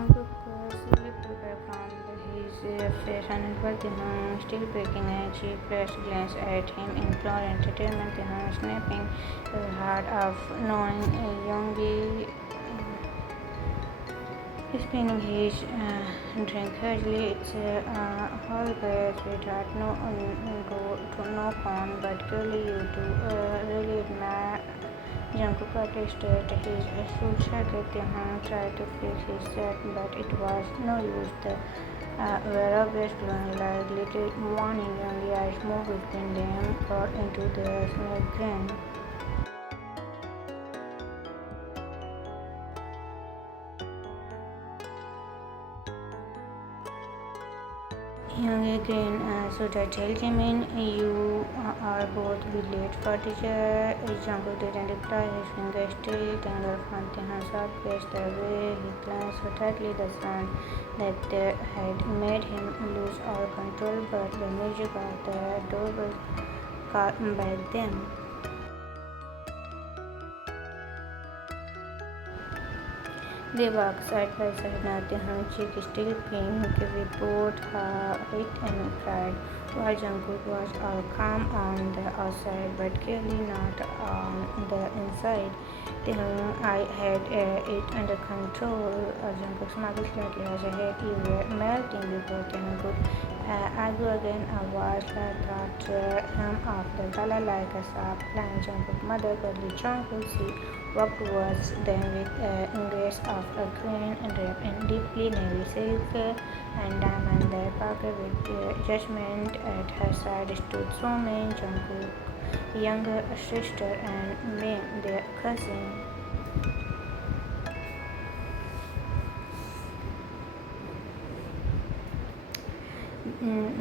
Taekook slowly pulled back from his face and involved Taehoon, still breaking a cheek, pressed glance at him, implored entertainment. Taehoon, snapping his heart off, knowing Yoongi spinning his drink hurriedly. It's all good, sweetheart. No, go to no con, but clearly you do really admire Jungkook protested his suit jacket. Taehoon tried to fix his shirt, but it was no use. The were obvious glowing like little warning young eyes moved between them, got into the snake grin. Young again, so that tell Jimin you are both be late for teacher. Jungkook didn't reply, his fingers still tangled from Taehoon's soft gaze. The way he glanced so tightly, the sound that had made him lose all control, but the music of the doorbell called back them. They walked side by side, now Taehoon cheek still pink with both her hit and pride, while Jungkook was all calm on the outside but clearly not on the inside. Taehoon, I had it under control. Jungkook smiled slightly as a head you were melting before Taehoon could argue again. A voice that thought him off the gala like a sharp line. Jungkook's mother, Godly Jungkook, she walked towards them with grace of a green draped in deeply navy silk and diamond. Their pocket with judgment at her side stood Somin, Jungkook's younger sister, and Ming, their cousin.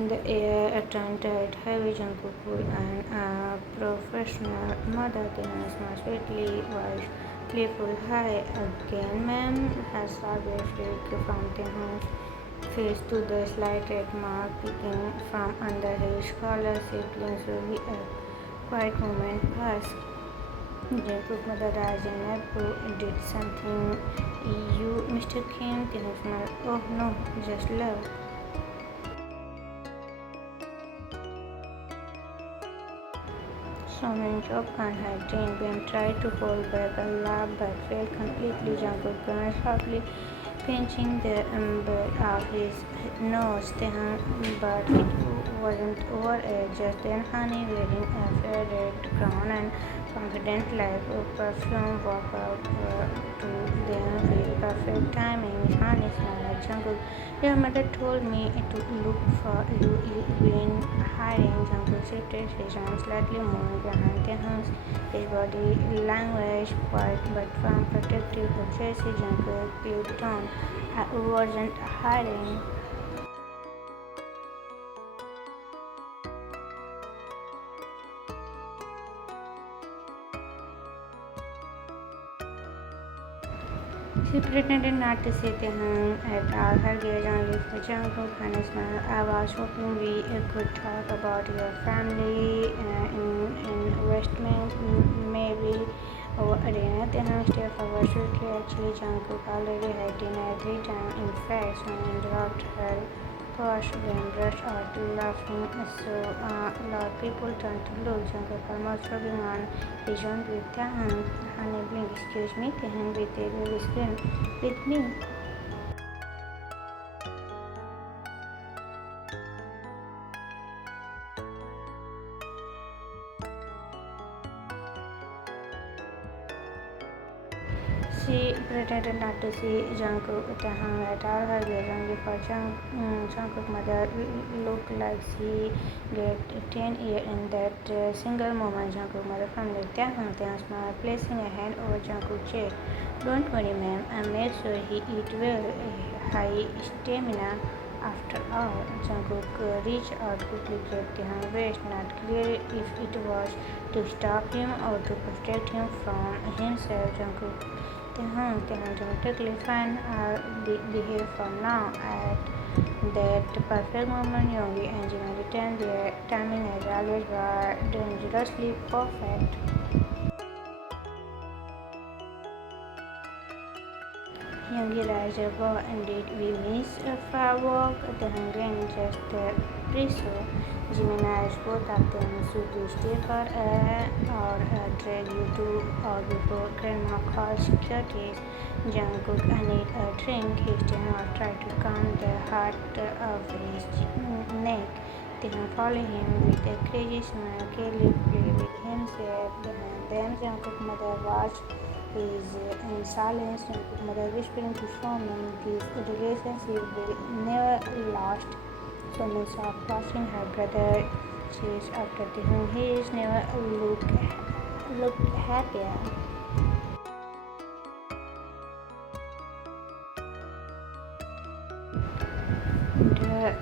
The air turned tight, heavy. Jungkook and a professional mother. Taehoon smiled sweetly, voice playful. Hi again, ma'am. Her sour flick from Taehoon's face to the slight red mark peeking from under his collar. Siblings slowly a quiet moment passed. Jungkook's mother Rajan did something you mistook him. Taehoon smiled. Oh no, just love. Someone choked on her chin. Ben tried to hold back a laugh but failed completely. Jungkook glanced sharply, pinching the bridge of his nose. But it wasn't over just then. Honey, wearing a feathered crown and confident like a perfume, walked out to them with perfect timing. Honey smiled at Jungkook. Your mother told me to look for you in hiding. Jungkook shifted his arm slightly, moving behind Taehoon's. His body languished, quiet but firm, protective of Jessie. Jungkook clipped on. I wasn't hiding. She pretended not to see Taehoon at all, her gaze only for Jungkook and a smile. I was hoping we could talk about your family investment, maybe over dinner. Taehoon stepped forward swiftly. Actually, Jungkook already had dinner 3 times. In fact, someone interrupted her. Gosh, Ben burst out laughing so loud people turned to look. Jungkook almost choking on his own with Taehoon. Honey blinked. Excuse me, Taehoon with a baby scream. With me. She pretended not to see Jungkook Taehoon at all. Her gaze only for Jungkook's mother looked like she get 10 years in that single moment. Jungkook's mother from the Taehoon smiled, placing a hand over Jungkook's chest. Don't worry, ma'am. I make sure he eat well. High stamina. After all, Jungkook reached out quickly, grabbed Taehoon's waist, not clear if it was to stop him or to protect him from himself. Jungkook Taehoon dramatically fine. I'll be here for now. At that perfect moment, Yoongi and Jimin returned. Their timing as always was dangerously perfect. Youngie riser go indeed we miss a firework the hungry just preso. Gemini's both of them should we stay for or drag you to or before grandma calls securities. Jungkook I need a drink. He did not try to calm the heart of his neck. They follow him with a crazy smile. Kelly play with himself behind them. Jungkook's mother watched is in silence, mother whispering to Somin, this relationship will never last. Somin soft watching her brother chase after the home. He is never look happier. The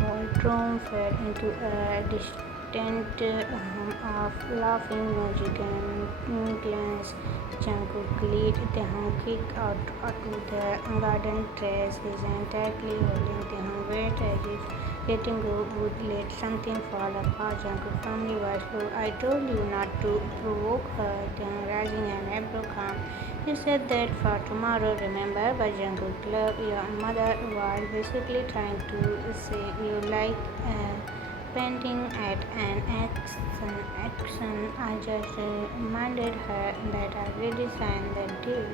ballroom fell into a distant hum of laughing music and glance. Jungkook lead the hum kick out to the garden terrace. He is entirely holding the hum weight as if letting go would let something fall apart. Jungkook firmly was low. I told you not to provoke her. The hum rising and abrupt calm. You said that for tomorrow, remember, but Jungkook love your mother was basically trying to say you like painting at an action. I just reminded her that I already signed the deal.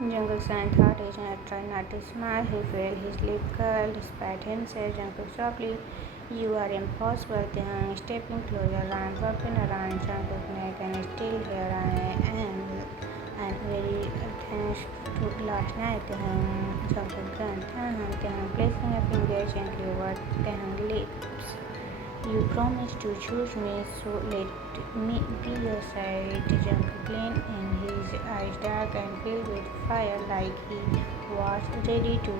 Jungkook's thought agent tried not to smile. He felt his lip curl despite himself. Jungkook softly, you are impossible. Then stepping closer, I'm wrapping around Jungkook's neck and still here I am. And very thanks to last night, Jungkook grunt. Placing a finger gently over the lips. You promised to choose me, so let me be your side. Jungkook leaned in, his eyes dark and filled with fire, like he was ready to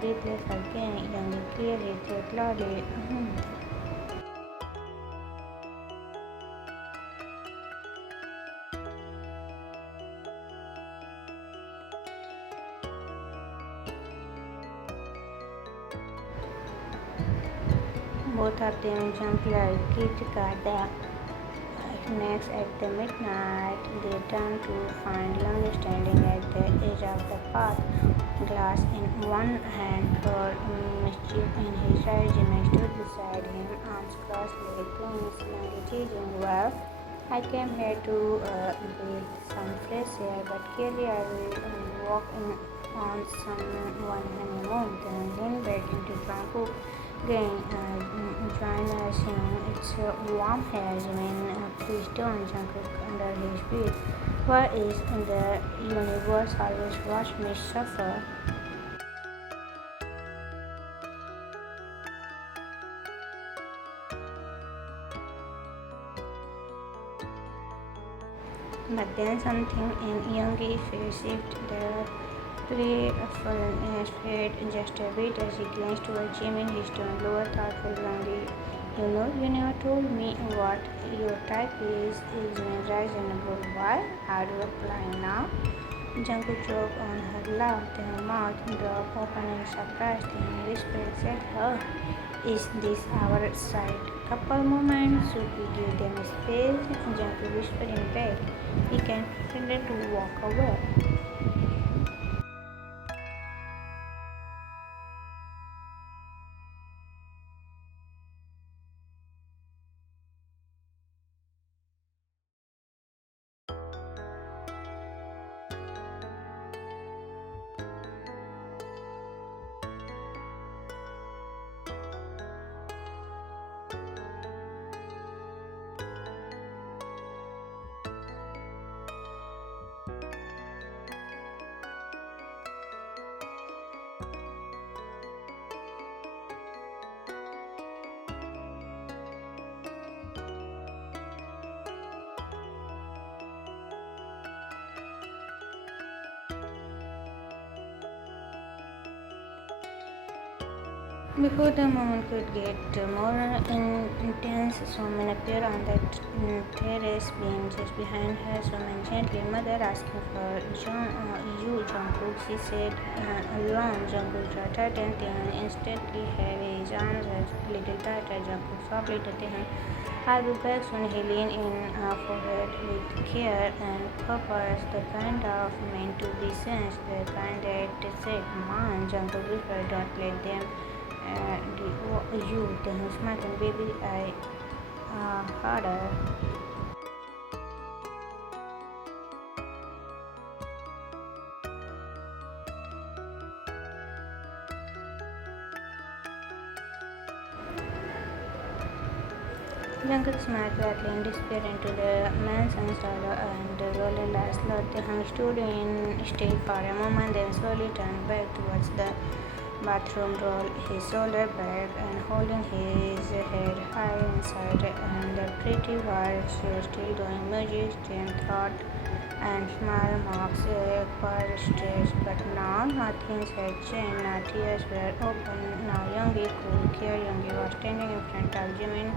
breathless again. Jungkook clearly said loudly, Both of them jumped like kids at the next at the midnight. They turned to find Lung standing at the edge of the path, glass in one hand, for mischief in his eyes. Jimmy stood beside him, arms crossed, legs twins, teasing. Well, I came here to breathe some fresh air, but clearly I will walk in on someone honeymoon. Then lean back into Bangkok. Again, join us, it's warm here, please don't. Jungkook under his breath. Why is the universe always watch me suffer? But then something in Youngie's face shifted. The playfulness faded just a bit as he glanced towards Jimin, his tone lower, thoughtful, Youngie. You never told me what your type is. Jimin raised an eyebrow. Why are you applying now? Jungkook choked on her laugh, her mouth dropped open in surprise, then whispered, said, oh, is this our side couple moment? Should we give them space? Jungkook whispered in back. He can pretend to walk away. Before the moment could get more intense, Soman appeared on the terrace beam just behind her. Soman gently, mother asking for Jungkook. She said, alone. Jungkook tightened and instantly heavy. His arms a little tighter. Jungkook softly touched him. I'll be back soon. He leaned in forehead with care and purpose, the kind of meant to be sensed, the kind that said, "Man, Jungle whispered, don't let them you." Then he smiled, and baby, I harder. Jungle smiled quietly and disappeared into the manson's dollar and the roller last lot. The hung stood in still for a moment, then slowly turned back towards the bathroom, rolled his shoulder back and holding his head high inside and the pretty wife she was still doing music, then thought and smile marks per stretch, but now nothing had changed. Now tears were open. Now Youngie could care. Youngie was standing in front of Jimin,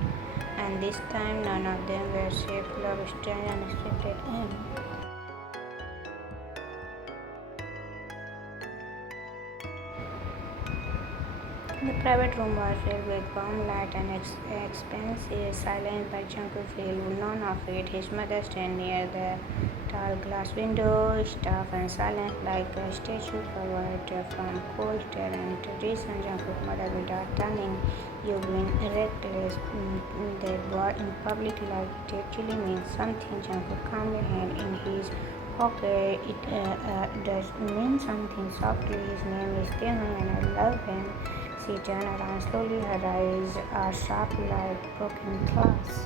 and this time none of them were safe. Love strange unexpected end. The private room was filled with warm light and expensive silence, but Jungkook felt none of it. His mother stood near the tall glass window, stiff and silent like a statue covered from cold stare and tradition. Jungkook's mother, without turning, "You've been reckless." That word in public like it actually means something. Jungkook calmly held in his pocket. It does mean something softly. His name is Taehoon and I love him. She turned around slowly, her eyes are sharp like broken glass.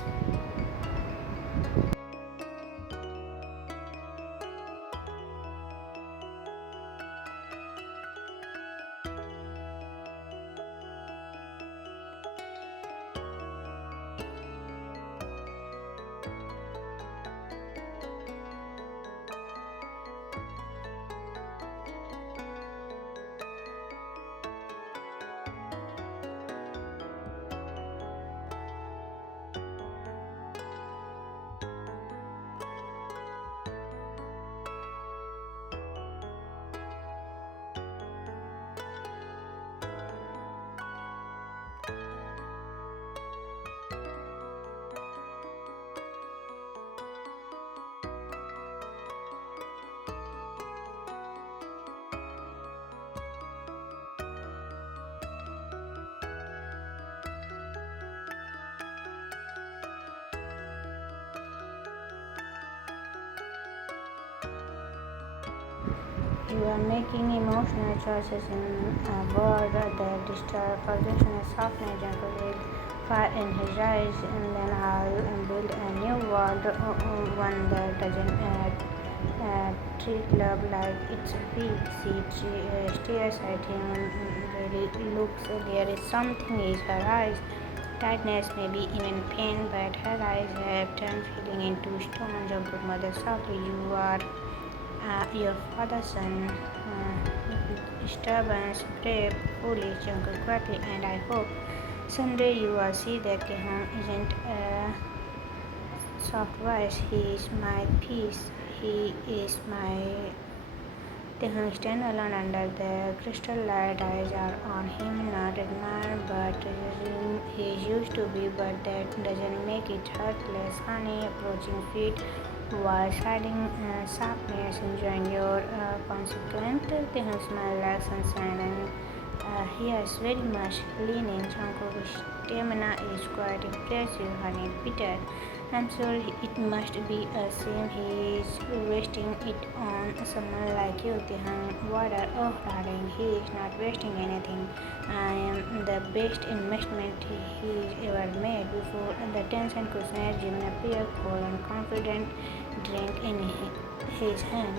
You are making emotional choices in a world that disturb forgiveness, softness, gentle fire in his eyes, and then I'll build a new world, one that doesn't treat love like it's weak. She stares at him, really looks. There is something in her eyes, tightness, maybe even pain, but her eyes have turned feeling into stone. Jungkook mother softly, you are your father's son, stubborn, brave, foolish, Jungkook quietly, and I hope someday you will see that Taehoon isn't a soft voice. He is my peace. He is my Taehoon stand alone under the crystal light. Eyes are on him, not admired, but he used to be. But that doesn't make it heartless. Honey, approaching feet was hiding sharpness, enjoying your consequent. Taehoon smiled like sunshine and he is very much lean in. Jungkook's stamina is quite impressive, honey. Peter, I'm sure it must be a shame he is wasting it on someone like you, Taehoon. Water, oh darling, he is not wasting anything. I am the best investment he's ever made. Before the tension could snatch, Jimmy appeared cold and confident, drink in his hand.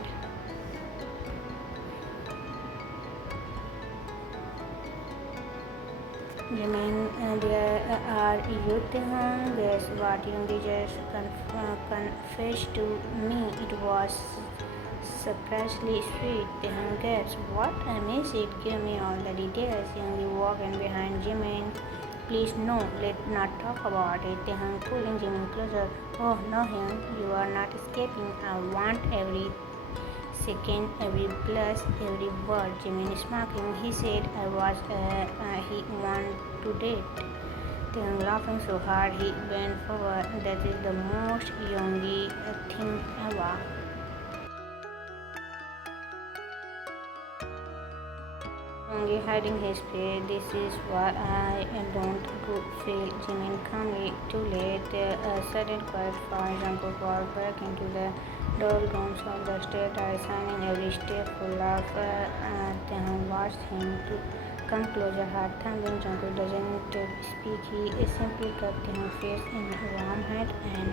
Remain there are you, Taehoon. Guess what you just confessed to me. It was surprisingly sweet. Taehoon gasped, what? I miss it. Give me all the details. Youngie walked in behind Jimin. Please no, let's not talk about it. Taehoon pulling Jimin closer. Oh no, Hyun, you are not escaping. I want every second, every plus, every word. Jimin is smirking. He said I was he want to date. Then laughing so hard he bent forward. That is the most youngy thing ever. Only hiding his face. This is why I don't feel Jimin calmly. Too late. A sudden quiet fire. Jungkook walked back into the doldrums of the state, signing every step full of Taehyung watched him to come closer. Heart thumping. Jungkook doesn't speak. He simply kept Taehyung's face in a warm hand and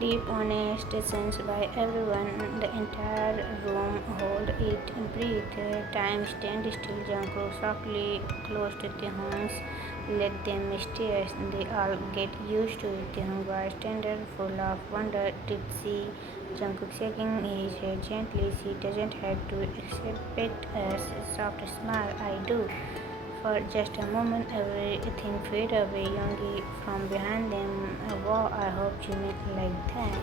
deep, honest sense by everyone. The entire room hold it. Breathe. Time stand still. Jungkook softly closed the hands. Let them stare. They all get used to it. Taehyung was tender, full of wonder, tipsy. Jungkook shaking his head gently. She doesn't have to expect a soft smile. I do. For just a moment, everything faded away. Youngie from behind them. Wow, I hope you make like that.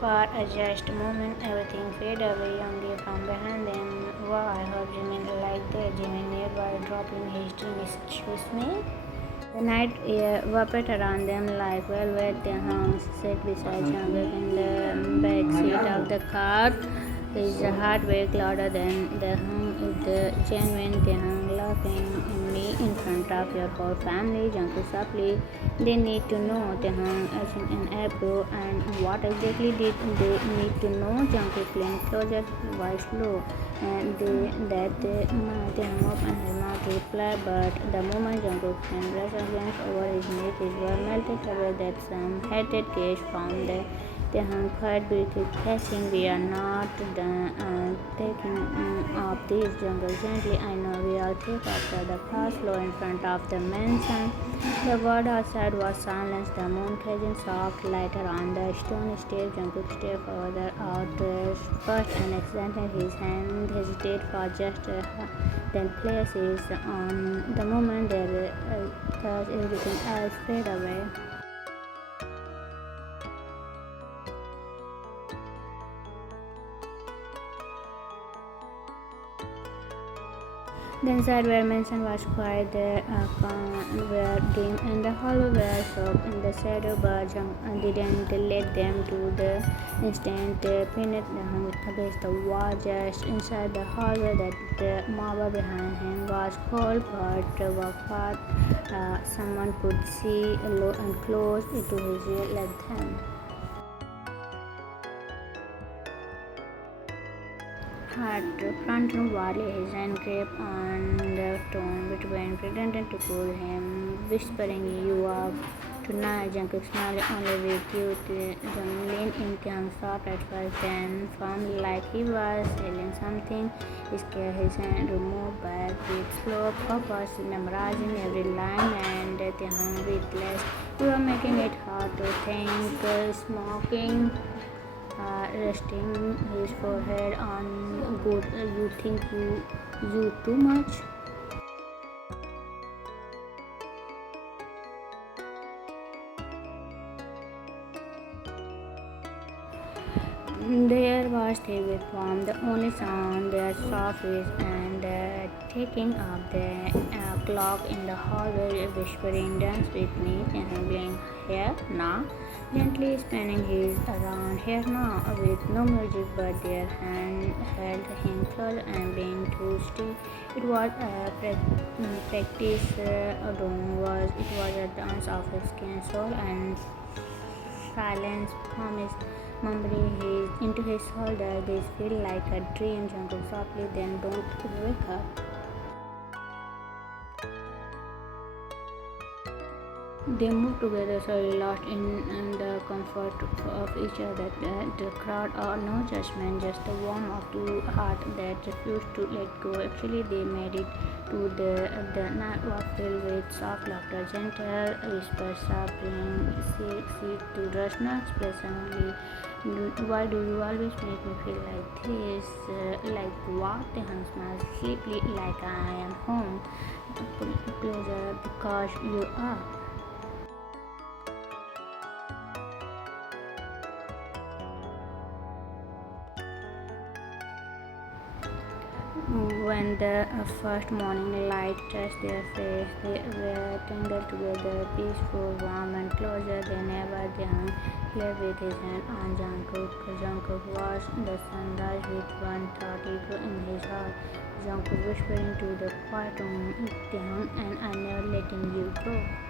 For just a moment, everything faded away. Youngie from behind them. Wow, I hope you make like that. Jimin nearby, dropping his chin. Excuse me. The night air wrapped around them like velvet. Their hands sat beside Jungkook in the back seat of the car. His heart beat louder than the hum of the genuine Taehyung laughing in me in front of your whole family. Jungkook softly. They need to know. Taehyung arching an eyebrow. And what exactly did they need to know? Jungkook leaned closer, voice low. And Taehyung opened his mouth to reply, but the moment Jungkook's hand brushed against over his neck, his world melted away. That some hated gaze from the Taehyung quiet breathed, catching. We are not done taking off this. Jungkook gently. I know we all take after the fast flow in front of the mansion. The world outside was silence. The moon casting soft light around the stone step. Jungkook stepped further out first and extended his hand. Hesitated for just then places. On the moment there does everything else fade away. The inside where mansion was quiet, the were dim, and the hallway were soaked in the shadow, but didn't let them to the instant pinned against the wall just inside the hallway. That the marble behind him was cold, but what someone could see low and close to his ear like them. Heart fronted wildly, his hand gripped on the stone between, pretending to pull him, whispering, "You are tonight." Jungkook smiled only with you. Jung leaned in Taehyung's soft at first, then firmly like he was selling something. He scared his hand to move back with slow purpose, memorizing every line, and Taehyung breathless. "You are making it hard to think." Smoking resting his forehead on good. You think you too much? The air was thick with warmth. The only sound their soft whiz and the ticking of the clock in the hallway, whispering, "Dance with me," and being here now, gently spinning his around here now, with no music but their hand held him close and being too still. It was a practice. It was a dance of his skin, soul, and silence promised. Mumbling into his shoulder, "This feels like a dream." Jungkook softly, "Then don't wake up." They moved together, slowly lost in the comfort of each other. The crowd or no judgment, just the warmth of two hearts that refused to let go. Actually, they made it to the night was filled with soft laughter, gentle whispers, sharpening seek to rush no expression only. Why do you always make me feel like this? Like what? The hand smiles sleepily, like I am home. Closer because you are. When the first morning light touched their face, they were tangled together, peaceful, warm, and closer than ever. They hung here with his hand on Jungkook. Jungkook watched the sunrise with one thought echo in his heart. Jungkook whispered into the quiet room, Taehyung, and I'm never letting you go.